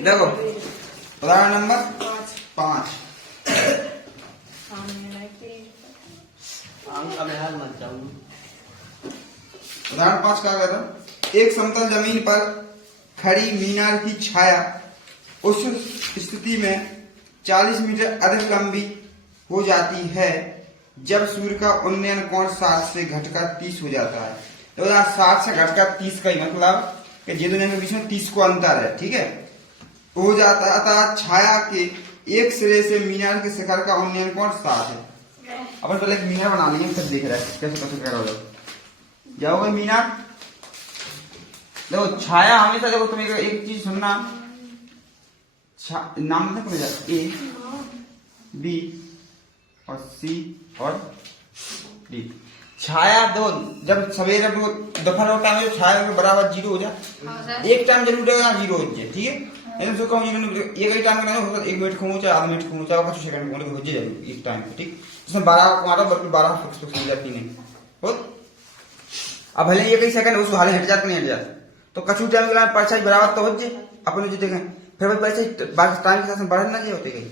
देखो उदाहरण नंबर 5। उदाहरण 5 क्या कहता है, एक समतल जमीन पर खड़ी मीनार की छाया उस स्थिति में 40 मीटर अधिक लंबी हो जाती है जब सूर्य का उन्नयन कोण 60 से घटकर 30 हो जाता है। तो यहाँ 60 से घटकर 30 का ही मतलब कि ये दोनों के बीच में 30 को अंतर है, ठीक है। हो जाता है छाया के एक सिरे से मीनार के शिखर का उन्नयन कोण 60 है। अपन पहले एक मीनार बना लेंगे, फिर देख रहे हैं कैसे कैसे क्या करोगे। जाओगे मीनार, देखो छाया हमेशा, देखो तुम्हें एक चीज सुनना, नाम ए बी और सी और डी। छाया दो जब सवेरे दोपहर का टाइम है, छाया के बराबर 0 हो जाए, एक टाइम जरूर रहेगा 0 हो जाए, ठीक है। लेकिन कहूँ एक टाइम का नहीं, 1 मिनट खूंचा, आधा मिनट खूंचा, 5 सेकंड हो जाए एक टाइम पे, ठीक। इसमें 12 मारो, बल्कि 12 फिक्स हो जाती नहीं हो। अब भले ये कई सेकंड उस हाल हट जाते नहीं हट जाते, तो कछु टाइम के लिए परछाई बराबर तो हो जाए अपन जो देखें, फिर भाई परछाई टाइम के साथ बढ़ना चाहिए होते गई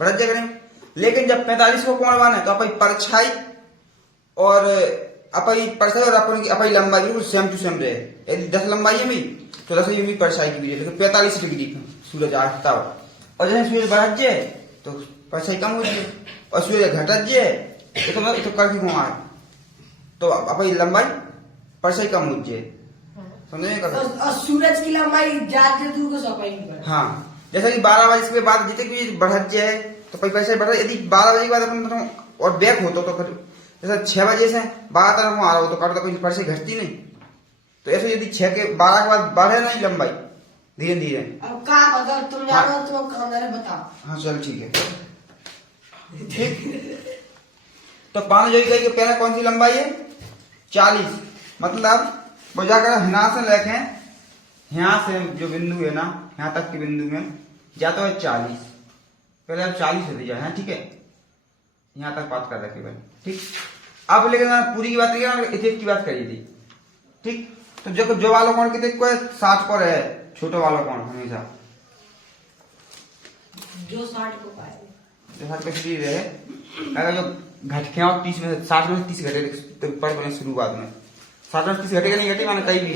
बढ़ जाएगा नहीं। लेकिन जब 45 को कोण बना है तो अपन परछाई और अपन परछाई और अपन लंबाई बिल्कुल सेम टू सेम रहे। यदि 10 लंबाई है भी तो 10 यूं परछाई की भी, लेकिन 45 डिग्री सूरज आता हो, और जैसे सूरज बढ़ जाए तो परछाई कम हो जाए, और सूरज घट जाए तो करके घुमा है तो अपन लंबाई परछाई कम हो जाए, समझे। और सूरज की लंबाई ज्यादा दूर को सफाई पर। हाँ, जैसा कि 12 बजे के बाद जितने भी बढ़ जाए तो पैसा बढ़ा। यदि 12 बजे के बाद अपन और बैक होता तो फिर जैसा 6 बजे से 12 तक आ रहा हो तो काटो तो परछाई घटती नहीं। तो ऐसे यदि 6 के 12 के बाद बढ़े नहीं लंबाई धीरे धीरे। अब कहा बताओ तुम जानो, तुम खाना बताओ। हाँ चल ठीक है, ठीक। तो 5 जो कही पहले कौन सी लंबाई है 40, मतलब वो जाकर यहाँ से लेके यहाँ से जो बिंदु है ना, यहाँ तक के बिंदु में जाता है 40, पहले आप 40 से दिया है, ठीक है। यहाँ तक बात कर रखे भाई, ठीक। अब लेकिन पूरी की बात नहीं, इफेक्ट की बात करी थी, ठीक। तो जो वाला कोण कितने को 60 पर है, छोटे वाला कोण हमेशा जो 60 को पाए, जो 60 पे फ्री रहे, अगर जो घट के और 30 में 60 में 30 घटे तो पर बने शुरुआत में 60 में 30 घटेगा नहीं घटे माने कहीं भी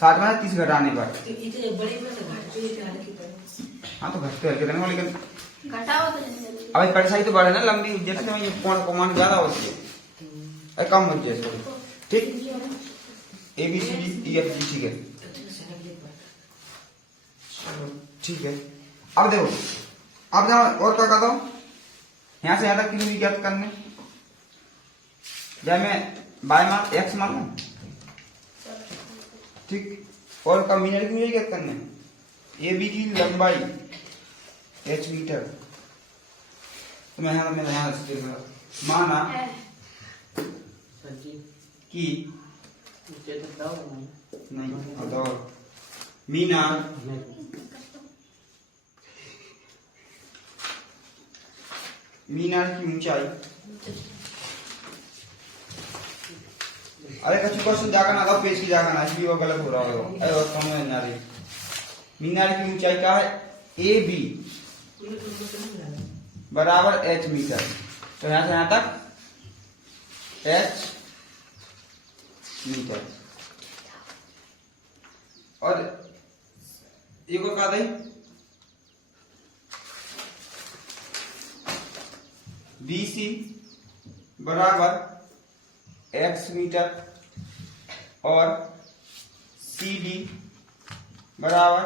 60 में 30 घटाने पर इतने बड़े में तो घट जाए थे हल्के पर। हाँ तो घटते हल्के रहने, लेकिन घटाओ तो अब परछाई तो बढ़े ना लंबी, जैसे ये कोण कमान ज्यादा होती है कम हो जाए थोड़ी, ठीक। A B C D E F G, ठीक है, ठीक है। अब देखो, अब जब और क्या करता हूँ, यहाँ से यहाँ तक की दूरी ज्ञात करने, जब मैं बाय मान एक्स मानू, ठीक, और का मीटर की दूरी ज्ञात करने, ए बी की लंबाई एच मीटर, तो मैं यहाँ माना कि नहीं और मीनार की ऊंचाई, अरे कछु क्वेश्चन जाकर ना दो, पेज की जाकर ना, इसलिए वो गलत हो रहा होगा। अरे और समझ ना रही, मीनार की ऊंचाई का है ए बी बराबर एच मीटर, तो यहां से यहां तक एच मीटर, और ये को कहा दे BC बराबर x मीटर और CD बराबर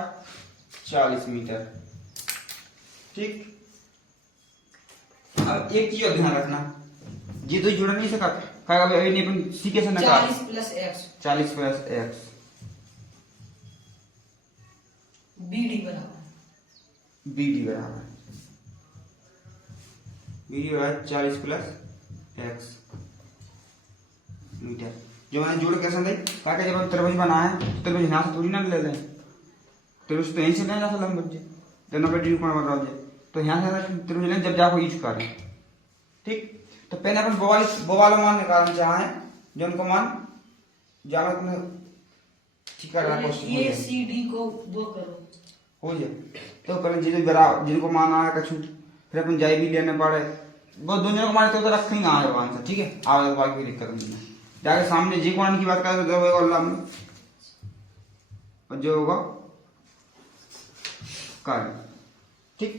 40 मीटर, ठीक। अब एक चीज और ध्यान रखना, ये तो जुड़ नहीं सका, अभी नहीं अपन सी कैसे ना 40 plus x 40 plus x BD बराबर BD बराबर 40 प्लस x मीटर। जो मैंने जोड़ कैसे दी, ताकि जब हम त्रिभुज बनाए तो त्रिभुज यहाँ से थोड़ी ना ले लें, त्रिभुज तो यहीं से लें, जहाँ से लंब बचे दोनों पे डी कोण बन रहा है, तो यहाँ से त्रिभुज लें जब जाको यूज करें, ठीक। तो पहले अपन वो वाला मान निकालना चाहे जो उनको मान जाना तुम्हें ठीक कर रहा है, ये CD को वो करो हो जाए। तो पहले जिन्हें बराबर जिनको माना है कछु फिर अपन जाए भी लेने पड़े वो दोनों को मारे तो रखेंगे आंसर। ठीक है, आगे बाकी कोई दिक्कत नहीं है। जाके सामने जी कोण की बात करें तो होगा लंब और जो होगा कर्ण। ठीक,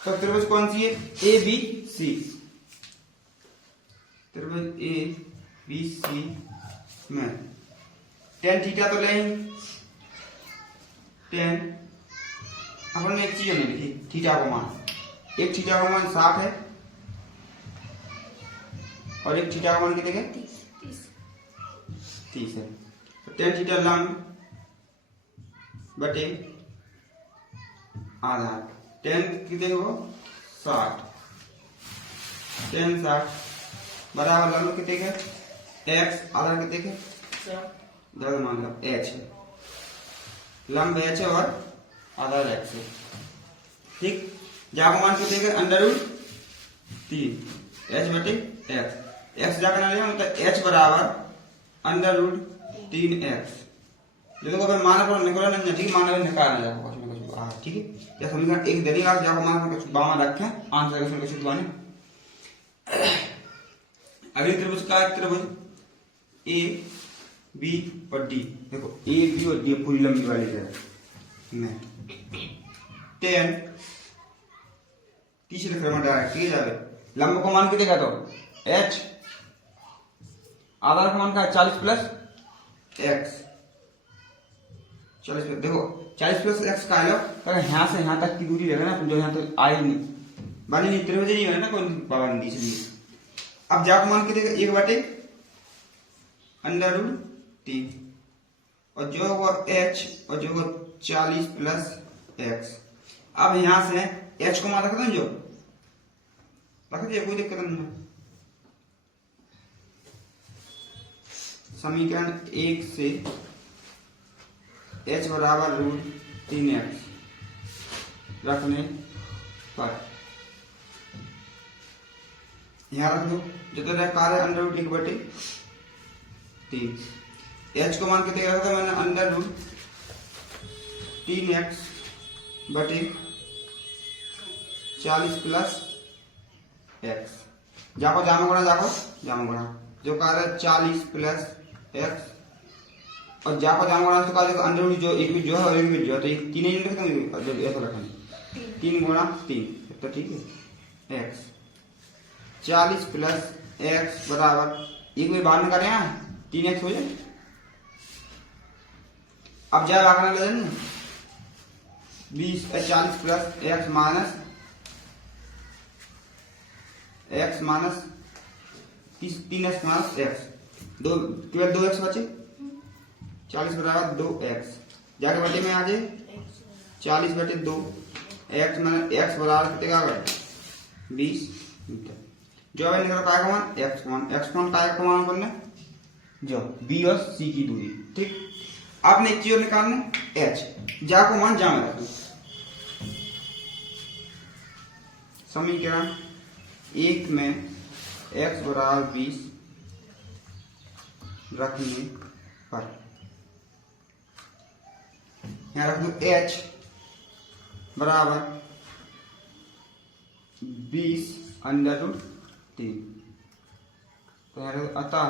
तो त्रिभुज कौन सी है? A B C. त्रिभुज ए बी सी में tan थीटा तो लेंगे। tan अपन ने एक चीज नहीं लिखी, थीटा का मान, एक थीटा का मान 60 है और एक थीटा का मान कितने के 30 है। तो tan थीटा लंब बटे आधार, tan कितने हो 60, tan 60 बराबर लंब कितने के x, आधार कितने के मतलब h है, लंब h है और आधार x है। ठीक, जहाँ मान कितने के √3 h बटे x जाकर ना मतलब h बराबर √3x। जो तो मान पर निकला नहीं, ठीक, मान निकालना जाको कुछ ना कुछ। हाँ ठीक है, या समीकरण एक दे देगा जाको मान कुछ बामा रखें आंसर का कुछ बने। अगली त्रिभुज का त्रिभुज ए बी और डी। देखो ए बी और डी पूरी लंबी वाली है में tan तीसरे क्रम में डायरेक्ट ठीक है। लंब को मान के देखा तो h, आधार का मान का 40 प्लस x, 40 देखो 40 प्लस x का लो तो यहाँ से यहाँ तक की दूरी रहेगा ना, जो यहाँ तो आई नहीं बनी नहीं त्रिभुज नहीं है ना कोई पाबंदी, इसलिए अब जाको मान के देखो 1 बटे √3 और जो वो h और जो वो 40 प्लस x। अब यहां से h को मान रख दो, जो रख दिया कोई दिक्कत नहीं है। समीकरण 1 से h बराबर √3x रखने पर यहां रख दो, जो तो कार्य √1 बटे 3, h को मान के दे रखा था मैंने √3x बटे 40 प्लस x। जाको जामा गुणा जो कार्य 40 प्लस x और जाको जामा गुणा तो कार्य अंडर जो एक भी जो है और एक भी जो है, तो एक तीन ही लिखते हैं जो ऐसा रखेंगे 3 गुणा 3 तो ठीक है x 40 प्लस x बराबर एक भी बाहर निकाले यहाँ 3x हो जाए। अब जाए आंकड़ा ले लेना 40 plus x minus 3x minus x, दो केवल 2x बचे, 40 बराबर 2x जाके बटे में आ जाए 40 बटे 2 x माइनस x बराबर कितने का गए 20 मीटर। जो अब निकल का मान x का मान करने जो b और c की दूरी। ठीक, आपने एक चीज निकालने h, जाको मान जा में रखना। समीकरण 1 में x बराबर 20 रखने पर यहाँ रख दो h बराबर 20 √3। तो यहाँ अतः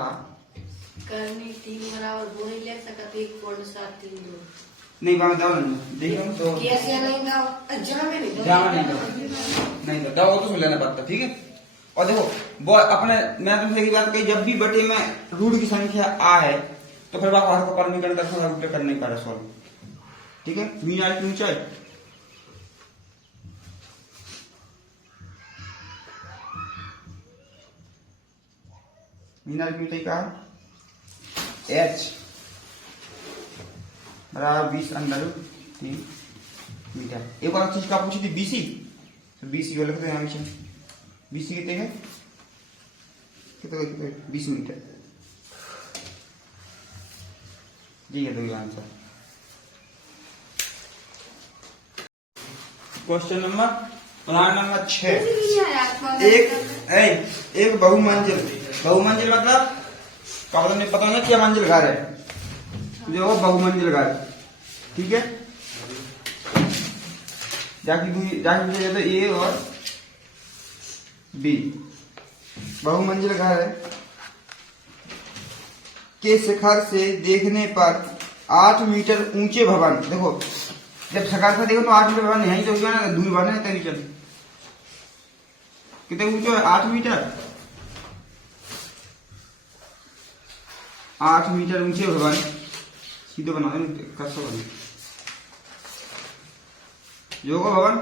करनी 3 बराबर 2 नहीं ले सकते 1.732 नहीं बात दाव नहीं देखो तो कैसे नहीं दाव जामे नहीं जामा नहीं दाव तो सुन लेना पड़ता। ठीक है, और देखो वो अपने मैं तुमसे एक बात कही, जब भी बटे में रूट की संख्या आ है तो फिर बात को परमीकरण तक थोड़ा रूट करना ही पड़ा सॉल्व। ठीक है, मीन क्यों चाहिए मीन क्यों कहा h बराबर 20 √3 मीटर। एक और चीज का पूछी थी BC, तो BC को लिखते हैं हमेशा BC कितने हैं कितने 20 मीटर। जी है तो आंसर। Question number 6। एक बहुमंजिल मतलब का मतलब पता नहीं क्या मंजिल घर है, जो बहुमंजिल घर। ठीक है, जाकी दूरी जाके तो ए और बी। बहुमंजिल घर के शिखर से देखने पर 8 मीटर ऊंचे भवन, देखो जब शिखर से देखो तो 8 मीटर भवन यहीं तो हुआ ना, दूर बने तभी चल कितने ऊंचे 8 मीटर, 8 मीटर ऊंचे भवन सीधे बना दे कसो बने योगो भवन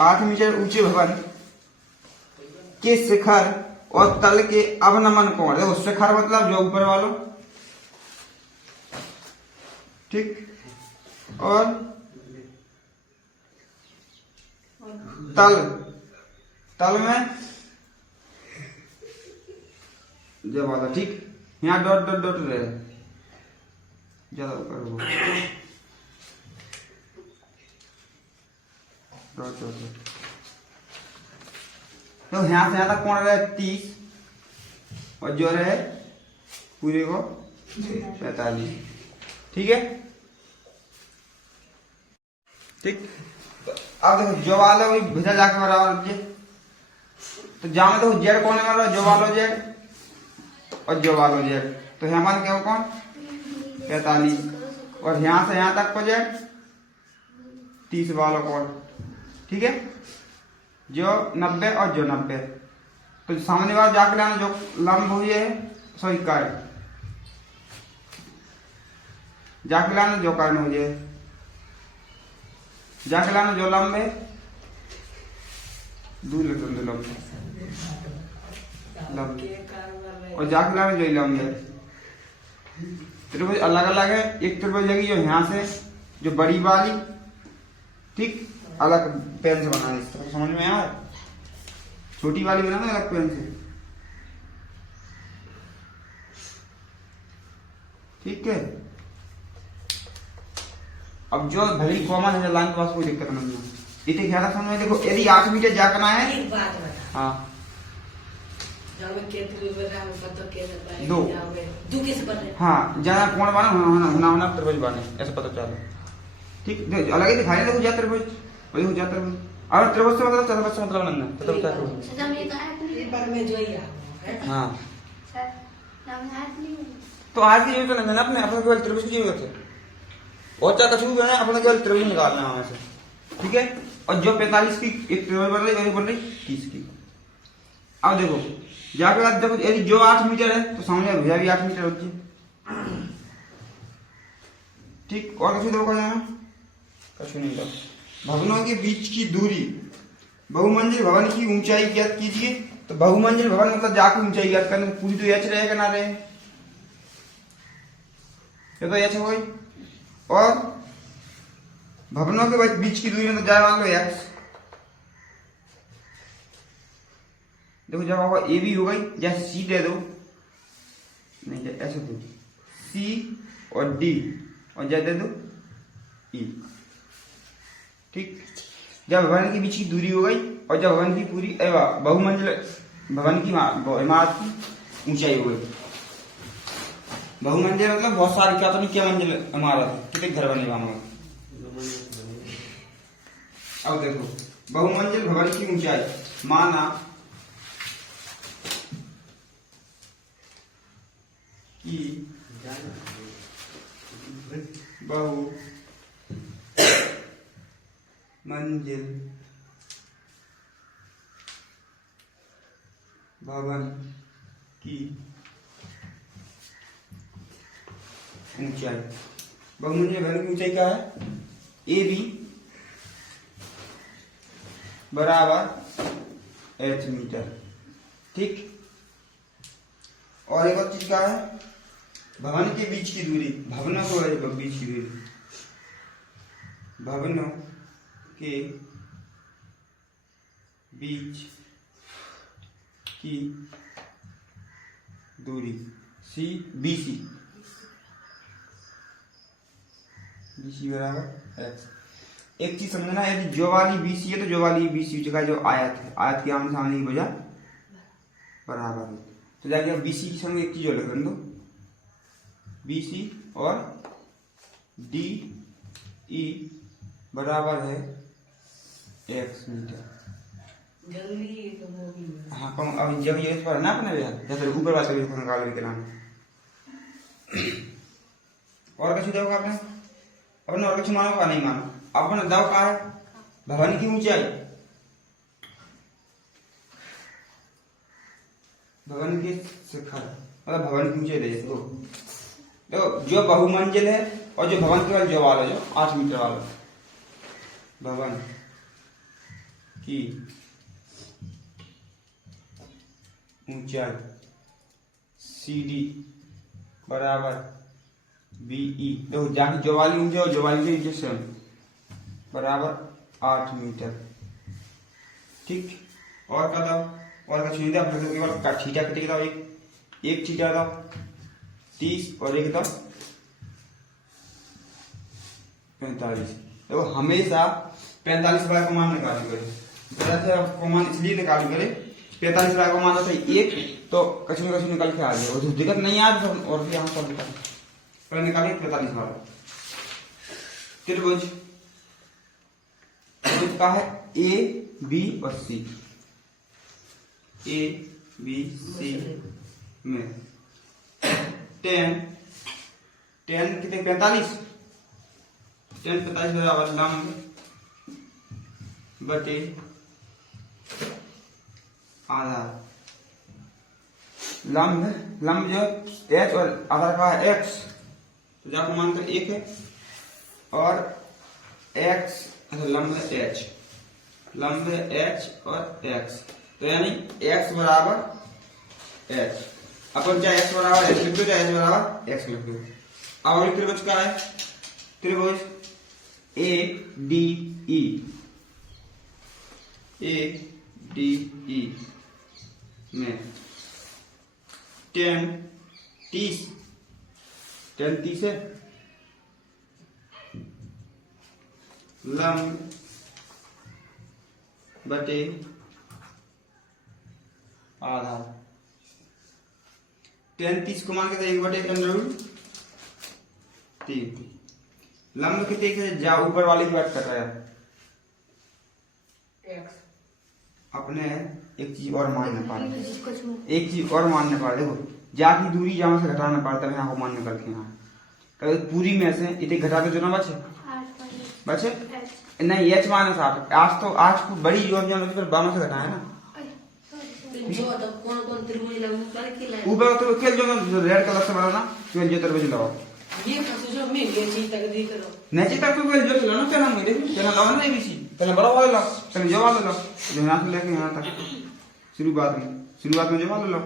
8 मीटर ऊंचे भवन के शिखर और तल के अवनमन कोण, देखो शिखर मतलब जो ऊपर वालों, ठीक, और तल, तल में जब वाला, ठीक, यहाँ डॉट डॉट डॉट रहे ज्यादा ऊपर वो डॉट डॉट, तो यहाँ से यहाँ तक कौन रहे 30 और जो रहे पूरे को 45, ठीक है, ठीक। अब देखो जो वाला वही भेजा जाके बराबर जे, तो जहाँ में देखो जेड कौन है, जो वालो जेड और जो वालो जेड, तो यहाँ मान क्या कौन 45 और यहाँ से यहाँ तक को जेड 30 वालों कौन, ठीक है, जो 90 और जो 90, तो सामने वाला जाके लाना जो लंब हुई है, सॉरी कर्ण, जाके लाना जो कर्ण हुई है, जाके लाना जो लंब है, दूर लग लंब और जाके लाना जो लंब है। त्रिभुज अलग अलग है, एक त्रिभुज लगी जो यहाँ से जो बड़ी वाली, ठीक, अलग पेन से बनाना, इस तरह समझ में आया, छोटी वाली बनाना अलग पेन से, ठीक है। अब जो भली कॉमन है लाइन के पास कोई दिक्कत नहीं है, इतने ख्याल समझ में, देखो यदि 8 मीटर जाना है, एक बात बता, हाँ दो हाँ ज्यादा कोण बना होना होना त्रिभुज बने, ऐसा पता चला, ठीक, अलग ही दिखाई देखो ज्यादा त्रिभुज वही हो जाता त्रिभुज, और त्रिभुज से मतलब चतुर्भुज से मतलब नहीं है, तब क्या हाँ, तो आज की जरूरत नहीं है अपने, अपने केवल त्रिभुज की जरूरत है, और चाहे कुछ भी बने अपने केवल त्रिभुज निकालना है वहां से, ठीक है। और जो 45 की एक त्रिभुज बन रही बन रही 30 की। अब देखो जाके बाद देखो यदि जो 8 मीटर है तो सामने भैया भी 8 मीटर होती है, ठीक, और कुछ देखो जाना कुछ नहीं था। भवनों के बीच की दूरी, बहुमंजिल भवन की ऊंचाई ज्ञात कीजिए, तो बहुमंजिल भवन मतलब जाके ऊंचाई ज्ञात करने, पूरी तो एच रहेगा ना रहे, ये तो एच हो गई, और भवनों के बीच की दूरी मतलब जाए मान लो एक्स, देखो जब होगा ए भी हो गई, जैसे सी दे दो, नहीं ऐसे दो सी और डी और जैसे दे दो ई, ठीक। जब भवन की बीच की दूरी हो गई और जब भवन की पूरी बहुमंजिल भवन की इमारत की ऊंचाई हो गई, बहुमंजिल मतलब बहुत सारी, क्या तो नहीं क्या मंजिल इमारत, कितने घर बने वहां। अब देखो बहुमंजिल भवन की ऊंचाई माना कि बहु मंजिल भवन की ऊंचाई, बहुमंजिल भवन की ऊंचाई क्या है, ए बी बराबर एच मीटर, ठीक। और एक और चीज क्या है, भवन के बीच की दूरी, भवनों के बीच की दूरी, भवनों के बीच की दूरी C B C, B C बराबर एक्स। एक चीज समझना, यदि जो वाली बी सी है तो जो वाली बी सी जगह जो आयत है, आयत के आमने सामने की वजह बराबर है, तो जाके अब बी सी के संग एक चीज और लिख दो, बी सी और डी ई बराबर है x मीटर। जल्दी ये तो हो भी है। हाँ कम अब जब ये पर ना अपने भैया जैसे ऊपर वाले भी निकाल के नाम और कुछ देखो आपने अपने और कुछ मानो का नहीं मानो अपने दाव का है भवन की ऊंचाई भवन के शिखर मतलब भवन की ऊंचाई देखो देखो जो बहुमंजिल है और जो भवन केवल जो वाला जो 8 मीटर वाला भवन की ऊंचाई CD बराबर BE देखो जहाँ जो वाली ऊंचाई और जो वाली ऊंचाई सेम बराबर 8 मीटर। ठीक और का दाव और का छुईदा फिर केवल का थीटा कटेगा दाव एक थीटा दाव 30 और एक दाव 45। देखो हमेशा 45 वाला का मान निकाल करें जैसे आपको मान इसलिए निकाल करें 45 वाला का मान होता है 1 तो कछ निकल के आ गया और दिक्कत नहीं आ और यहाँ पर निकाल पहले निकालिए 45 वाला त्रिभुज का है A B और C A B C में 10 कितने 45 बराबर लंब बटे आधार लंब जो h और आधार का है x तो जाकर मान कर 1 है और x लंब है h और x तो यानी x बराबर h अपन चाहे x बराबर h लिख दो चाहे h बराबर x लिख दो। अब अगली त्रिभुज का है त्रिभुज ADE में 10 30 है लंब बटे आधार 10 को मान के 1 बटे 3 लंब कितने जा ऊपर वाले की बात कर रहा है अपने एक चीज और मानना पड़ता एक चीज और मानने पड़ता देखो जा की दूरी जहां से घटाना पड़ता है यहाँ को मानने करके यहाँ कभी पूरी में से इतने घटा के जो ना बचे नहीं h माइनस 8 तो 8 को बड़ी योजना में फिर बामों से घटाए ना ऊपर तो खेल जो रेड कलर से बनाना केवल जो तरफ लगाओ ये जो मैं ये चीज तक देख रहा हूं नेची तक तो केवल जो लाना क्या नाम है देखो क्या लाना नहीं बीसी पहले बड़ा वाला लो पहले जो वाला लो जो यहां से लेके यहां तक शुरुआत में जो वाला लो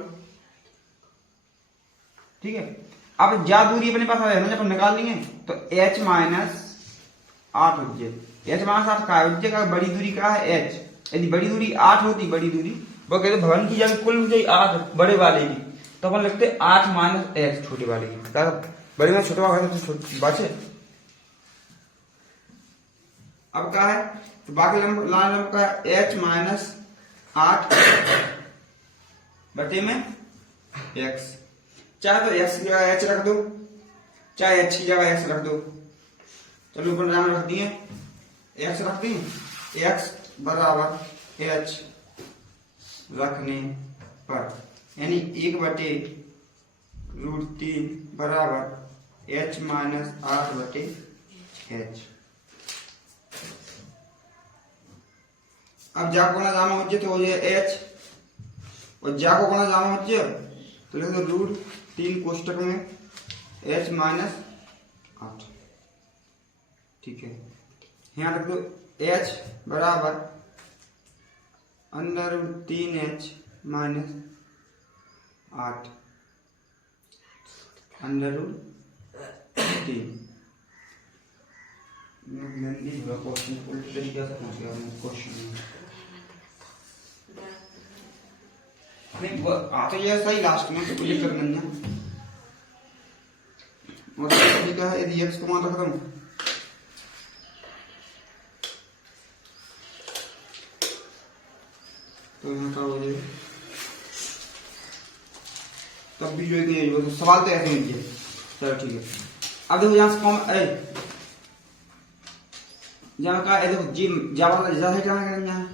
ठीक है। अब जा दूरी अपने पास है ना जब हम निकाल लेंगे तो h माइनस 8 हो जाए h माइनस 8 का है का बड़ी दूरी का है h यदि बड़ी दूरी 8 होती बड़ी दूरी वो कहते भवन की जगह कुल ऊंचाई 8 बड़े वाले की तो अपन लिखते 8 माइनस h छोटे वाले की बड़े में छोटा वाला तो बचे। अब क्या है तो बाकी लाइन लंब का h माइनस 8 बटे में x चाहे तो x की जगह h रख दो चाहे h की जगह x रख दो चलो ऊपर नाम रख दिए x रख दिए x बराबर h रखने पर यानी 1 बटे √3 बराबर h माइनस 8 बटे h। अब जा को ना जामा हो तो हो जाए h और जा को ना जामा हो तो लिख दो √3 कोष्टक में h माइनस 8 ठीक है। यहाँ रख दो h बराबर √3h माइनस 8 √3 क्वेश्चन उल्टे तरीके से पूछ गया क्वेश्चन नहीं आता ये सही लास्ट में तो ये करना है मतलब तरीका है यदि x को मान रख दूं तो यहाँ का हो जाएगा तब भी जो है तो सवाल तो ऐसे ही है। चलो ठीक है अब देखो यहाँ से कॉमन जहाँ का देखो जी जावा वाला जैसा है क्या करेंगे यहाँ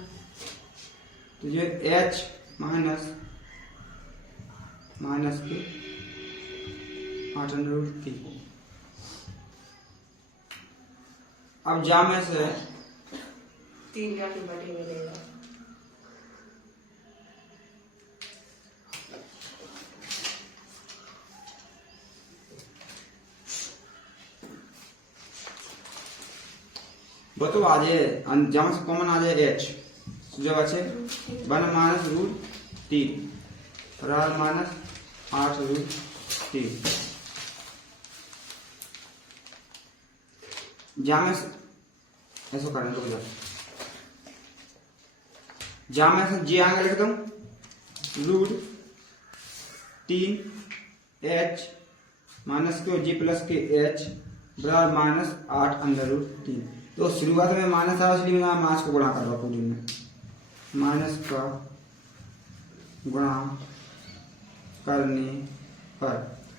तो ये h माइनस के 800 अब जा में से 3 जाके बटे मिलेगा। वो तो आ जाए जहाँ से कॉमन आ जाए h जब अच्छे 1 माइनस रूट 3 बराबर माइनस 8 रूट 3 जहाँ में ऐसा करने रुक जाओ जहाँ में से जी आगे लिख दूँ रूट 3 h माइनस के जी प्लस के h बराबर माइनस 8 अंडर रूट 3। तो शुरुआत में माइनस आ इसलिए मैं माइनस को गुणा कर रहा हूँ पूरी में माइनस का गुणा करने पर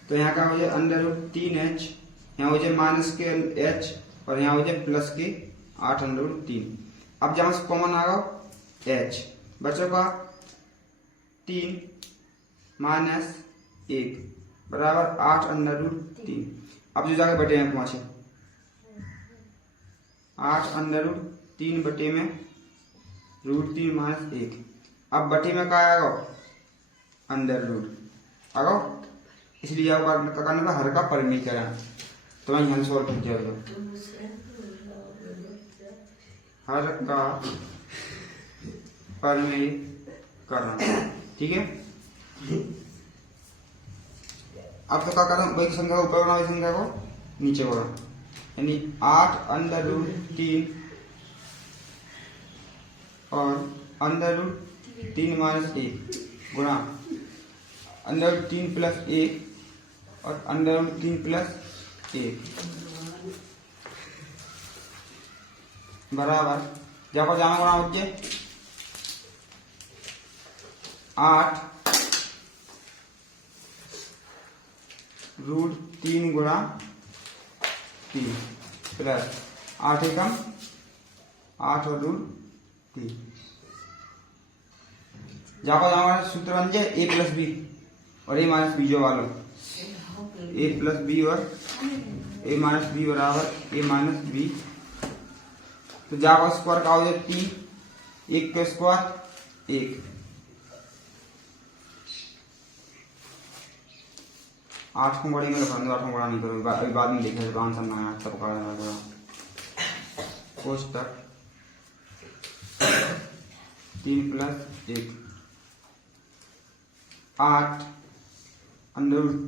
तो यहाँ का हो जाए अंडर रूट 3h यहाँ हो जाए माइनस के h और यहाँ हो जाए प्लस के 8 अंडर रूट 3। अब जहाँ से कॉमन आ गया h बच्चों का 3 माइनस 1 बराबर 8 अंडर रूट 3। अब जो जाके बटे में पहुंचे 8 अंडर रूट 3 बटे में रूट 3 माइनस 1। अब बटे में क्या आएगा अंडर रूट आगा इसलिए आप करने का हर का परिमीकरण तो मैं यहाँ सॉल्व कर दिया हर का परिमीकरण ठीक है। अब तो क्या करना वही संख्या को ऊपर करना वही संख्या को नीचे करना यानी 8 अंडर रूट 3 और अंडर रूट 3 माइनस 1 गुणा अंडर रूट 3 प्लस 1 और अंडर रूट 3 प्लस 1 बराबर जहाँ पर जाना गुणा बच्चे 8 रूट 3 गुणा 3 प्लस 8 एकम 8 और रूट 3 जहाँ पर जाना सूत्र बन जाए a प्लस बी और a माइनस बी जो वाला a प्लस बी और a माइनस बी बराबर a माइनस बी। तो जहाँ का स्क्वायर का हो जाए 3 1 का स्क्वायर 1 8 को बड़ी में रखा 8 को बड़ा नहीं करो अभी बाद में देखें जब आंसर ना आया तब का कोष्टक 3 प्लस 1 8 अंडर रूट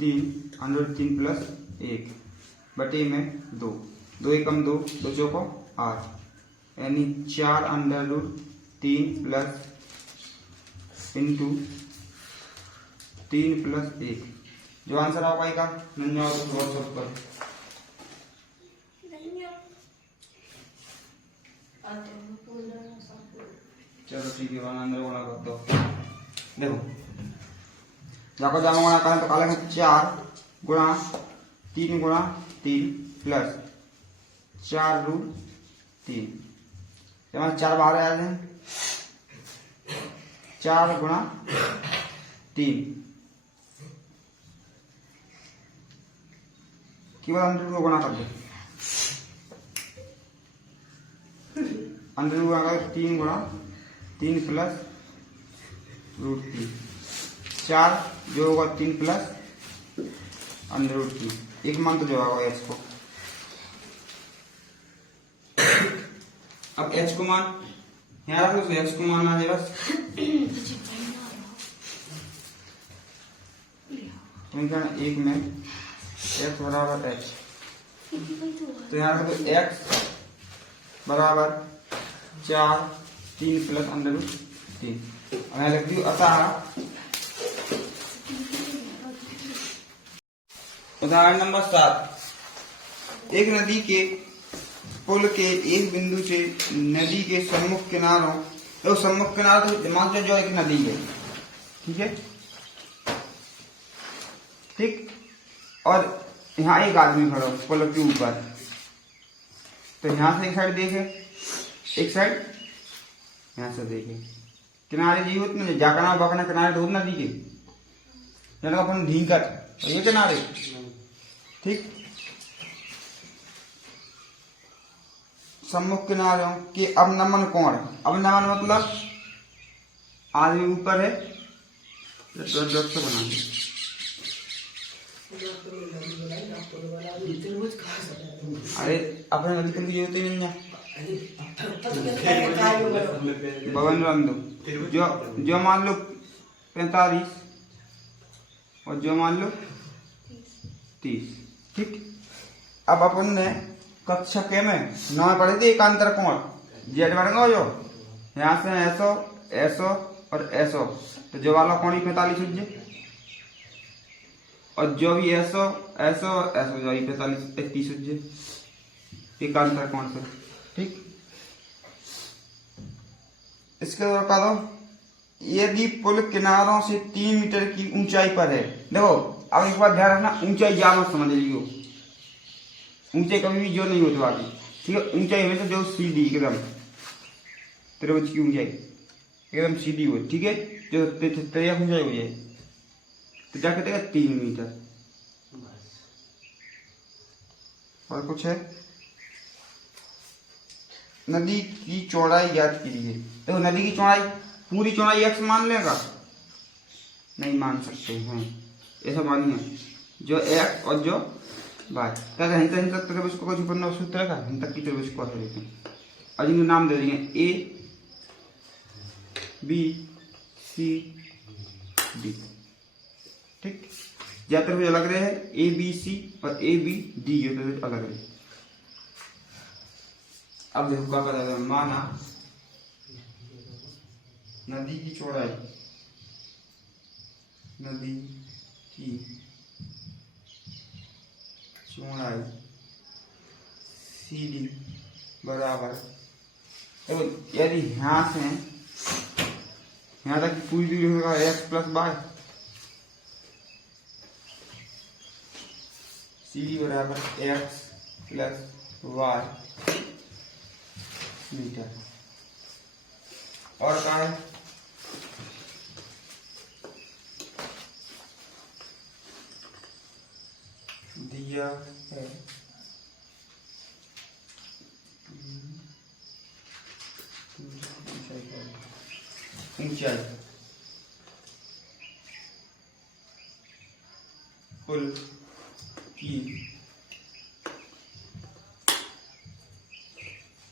3 प्लस 1 बटे में 2 2 एकम 2 2 चौको 8 यानी 4 अंडर रूट 3 प्लस इंटू 3 प्लस 1 जो आंसर आ पाएगा व्हाट्सएप पर चलो ठीक है अंदर गुणा कर दो देखो जाकर जामा गुणा करें तो काले 4 गुणा 3 गुणा 3 प्लस 4 रूट 3 जब 4 बाहर आ जाते हैं 4 गुणा 3 केवल अंडर रूट को गुणा कर दो अंडर रूट आ 3 गुणा 3 प्लस रूट 3 4 जो होगा 3 प्लस अंडर रूट 3 एक मान तो जो होगा h को अब h को मान यहाँ रखो तो h को मान आ जाए बस समीकरण 1 में x बराबर h तो यहाँ रखो तो x बराबर 4 3 प्लस अंडर रूट 3 अब यहाँ लिख दी अतः उदाहरण नंबर 7 एक नदी के पुल के एक बिंदु से नदी के सम्मुख किनारों तो सम्मुख किनारा तो मान लो जो एक नदी है ठीक है ठीक और यहाँ एक आदमी खड़ा पुल के ऊपर तो यहाँ से एक साइड देखे एक साइड यहाँ से देखिए किनारे जी होत ना जाकना बकना किनारे ढूंढ ना दीजिए जनका अपन ढींकत ये किनारे ठीक सम्मुख किनारों के अब नमन कौन है अब नमन मतलब आदमी ऊपर है डॉट डॉट से बना अरे अपने नदी की जरूरत ही नहीं है भवन रंग दो जो मान लो 45 और जो मान लो 30 ठीक अब अपन ने कक्षा के में 9 पढ़े थे एकांतर कोण जेड बनेगा जो यहाँ से ऐसो ऐसो और ऐसो तो जो वाला कोण 45 हो जाए और जो भी ऐसो ऐसो ऐसो जो 45 31 हो जाए एकांतर कोण से ठीक इसके द्वारा कह दो यदि पुल किनारों से 3 मीटर की ऊंचाई पर है देखो अब एक बात ध्यान रखना ऊंचाई जा मत समझ लियो ऊंचाई कभी भी जो नहीं होती बाकी ठीक है ऊंचाई हमेशा जो सीधी एकदम त्रिभुज की ऊंचाई एकदम सीधी हो ठीक है जो तेरा ऊंचाई हो जाए तो क्या कहते हैं 3 मीटर और कुछ है नदी की चौड़ाई ज्ञात कीजिए देखो नदी की चौड़ाई पूरी चौड़ाई x मान लेगा नहीं मान सकते हैं ऐसा मानिए जो x और जो y क्या हिंसा त्रिभुज को छुपना सूत्र का हिंसा की त्रिभुज को देते हैं और इनके नाम दे देंगे A B C D ठीक यह त्रिभुज अलग रहे हैं A B C और A B D ये त्रिभुज अलग रहे अब देखो क्या पता है माना नदी की चौड़ाई CD बराबर यदि यहाँ से यहाँ तक पूरी दूरी होगा x प्लस वाई CD बराबर x प्लस वाई मीटर और क्या है दिया है ऊंचाई पुल की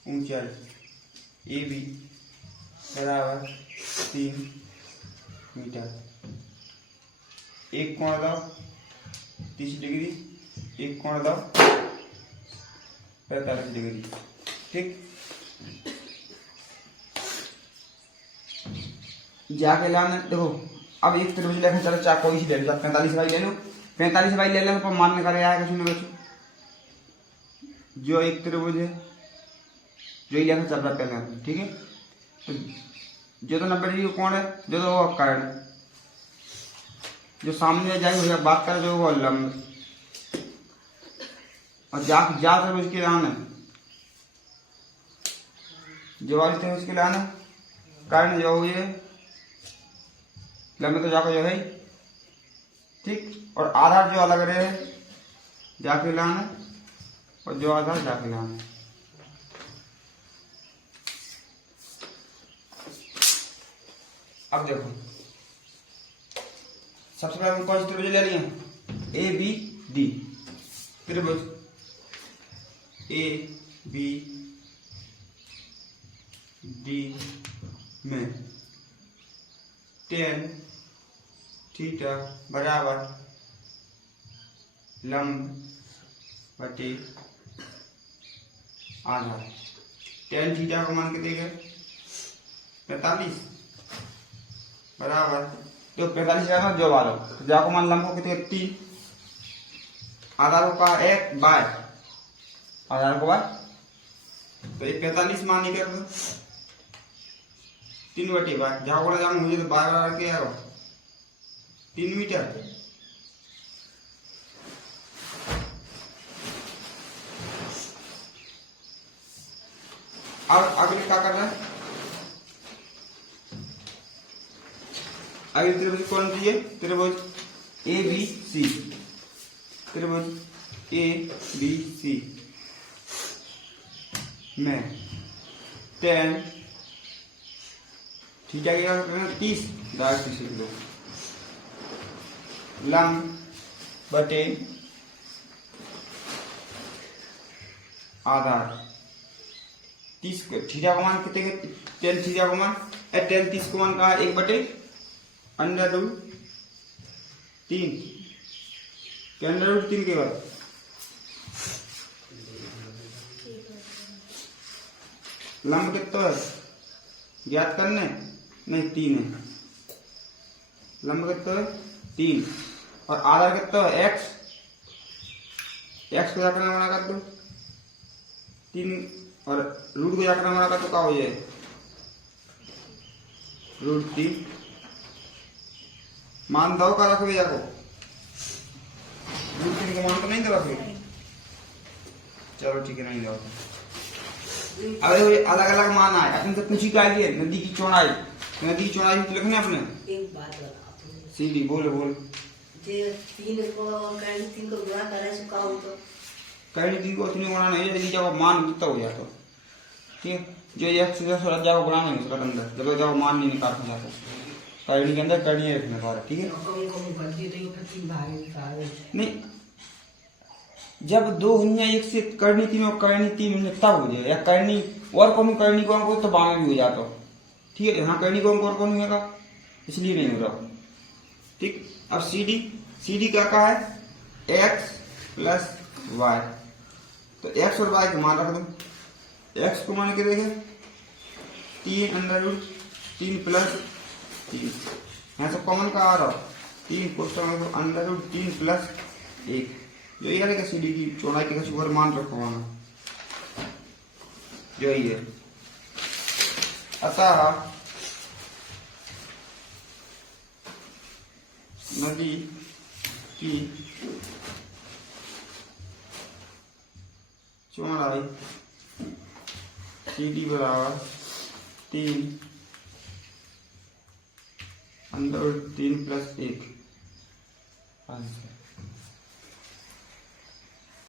ऊंचाई AB बराबर 3 मीटर एक कोण दाव 30 डिग्री एक कोण दाव 45 डिग्री ठीक जाके लाना देखो अब एक त्रिभुज लेकर चलो चाहे कोई सी ले लो 45 वाई ले लो 45 वाई ले लो तो मान निकाले आएगा सुनो बच्चों जो एक त्रिभुज है जो लेकर चल रहा है पहले ठीक है तो जो तो 90 डिग्री कौन है जो तो वो कारण जो सामने जाएगी भैया बात कर जो वो लंब और जा त्रिभुज के लाना जो वाली त्रिभुज के लाना कारण जो ये लंबे तो जाकर जो है ठीक और आधार जो अलग रहे जाके लाना और जो आधार जाके लाना अब देखो सबसे पहले कौन सी त्रिभुज ले लिए ए बी डी त्रिभुज ए बी डी में tan थीटा बराबर लंब बटे आधार tan थीटा को मान के देगा 45 बराबर जो 45 का जो वालो जाको मान लंब को कितने 3 आधार को कहा 1 बाय आधार को बाय तो 45 मान के 3 बटे बाय जहाँ बोला जाऊँ मुझे तो बाय बाय के यार 3 मीटर अब अगले क्या करना है, अगले त्रिभुज कौन सी है, त्रिभुज ए बी सी, त्रिभुज ए बी सी में tan थीटा क्या करना 30 दाग 30 लिख दो, लंब बटे आधार 30 थीटा का मान कितने के, tan थीटा का मान tan 30 का मान कहा 1 बटे अंडर रूट 3 के अंडर रूट 3 के बाद लंब कितना है ज्ञात करने, नहीं 3 है, लंब कितना है 3 और आधार कितना है x, x को जाकर मना कर दो 3 और रूट को जाकर मना कर दो क्या हो जाए √3, मान दो का रख भैया को, √3 को मान तो नहीं दो रख, चलो ठीक है नहीं दो। अरे अलग अलग मान आए अपन से पूछी क्या है नदी की चौड़ाई, नदी की चौड़ाई तो लिखने अपने एक बात बता सीधी बोले बोल जे 3 को कहीं 3 को गुणा करे सो का हो तो कहीं 3 को 3 गुणा नहीं यदि जब मान कितना हो जाता, ठीक है जो x से 10 जब गुणा नहीं उसका अंदर जब मान नहीं निकाल जाता कहीं के अंदर करनी है रखने वाला, ठीक है नहीं जब दो हुनिया एक से करनी 3 और करनी 3 हुनिया तब हो जाए, या करनी और कौन करनी कौन को तो बामे भी हो जाता, ठीक है यहाँ करनी कौन और कौन होगा इसलिए नहीं हो रहा, ठीक। अब सी डी क्या कहा है x प्लस वाई, तो x और y को मान रख दो, x को मान के देखे 3 अंडर रूट 3 प्लस 3 यहाँ से कॉमन का आ रहा 3 कोष्टक में अंडर रूट 3 प्लस 1 जो ये है सी डी की चौड़ाई के किसी और मान रखो वहां जो ये है। अतः नदी की चौड़ाई सी डी बराबर 3 अंडर 3 प्लस 1 आंसर।